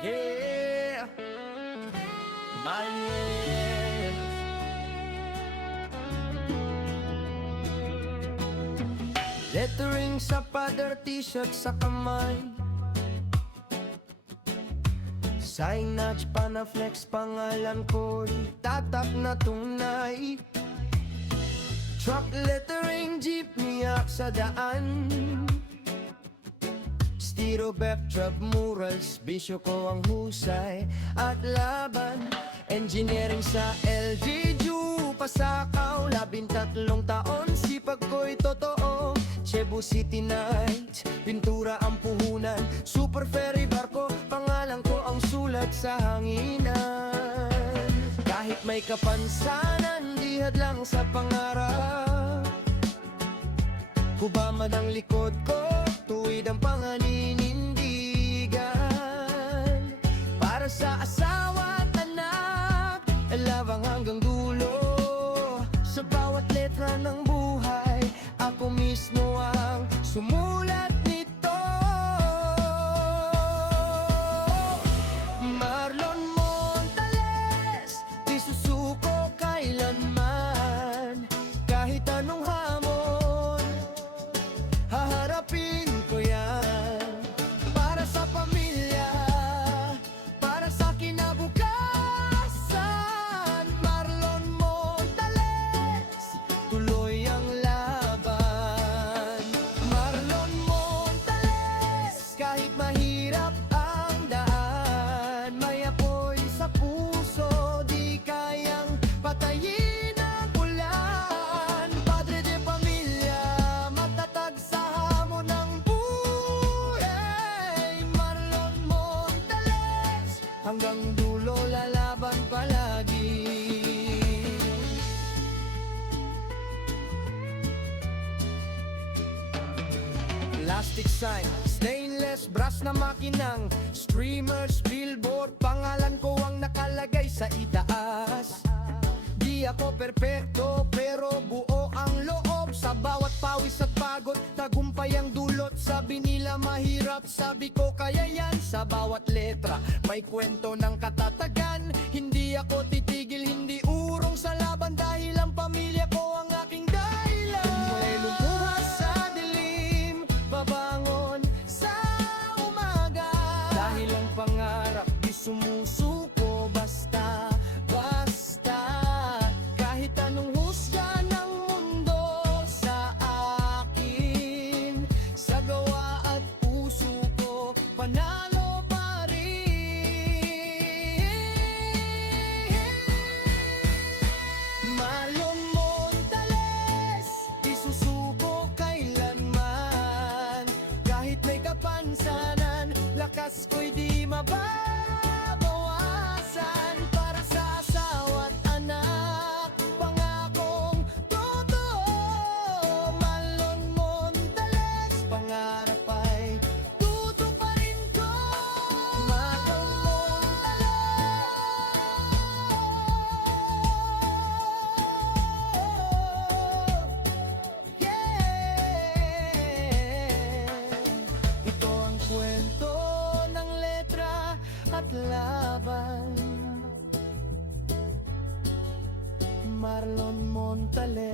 Yeah, Manuel. Lettering sa pader, t-shirt sa kamay, signage pa na flex, pangalan ko'y tatak na tunay. Truck lettering, jeepney sa daan, Stiro backdrop murals, bisyo ko ang husay at laban. Engineering sa LGU, pasakaw, 13 taon, sipag ko'y totoo. Cebu City Nights, pintura ang puhunan, super ferry barko, pangalan ko ang sulat sa hanginan. Kahit may kapansanan, di hadlang sa pangarap, kubaman ang likod ko, tuwid ang panganinindigan. Para sa asawa at anak, labang hanggang dulo. Sa bawat letra ng buhay, ako mismo ang sumulat nito. Marlon Montales, di susuko kailanman. Kahit anong hamon, haharapin ko yan. Para sa pamilya, para sa kinabukasan. Marlon Montales, tuloy ang laban. Marlon Montales, kahit mahirap ang daan, may apoy sa puso, di kayang patayin ang ulan. Padre de pamilya, matatag sa hamon ng buhay. Marlon Montales, hanggang dulo lalaban palagi. Plastic sign, stainless brass na makinang, streamers, billboard, pangalan ko ang nakalagay sa itaas. Di ako perpekto pero buo ang loob. Sa bawat pawis at pagod, tagumpay ang dulot. Sabi nila mahirap, sabi ko kaya yan. Sa bawat letra, may kwento ng katatagan. Hindi ako titigil, hindi urong sa laban, dahil ang pamilya ko ang aking dahilan. Mula'y lumuha sa dilim, babangon sa umaga, dahil ang pangarap di sumusuko basta, basta. Kahit anong husga ng mundo sa akin, sa gawa at puso ko, panalo pa rin. Marlon Montales, di susuko kailanman. Kahit may kapansanan, lakas ko'y di mababawasan. Para sa asawa at anak, pangakong totoo. Marlon Montales, pangarap ay tutuparin ko. Marlon Montales, yeah. Ito ang kwento ng letra at laban. Marlon Montales.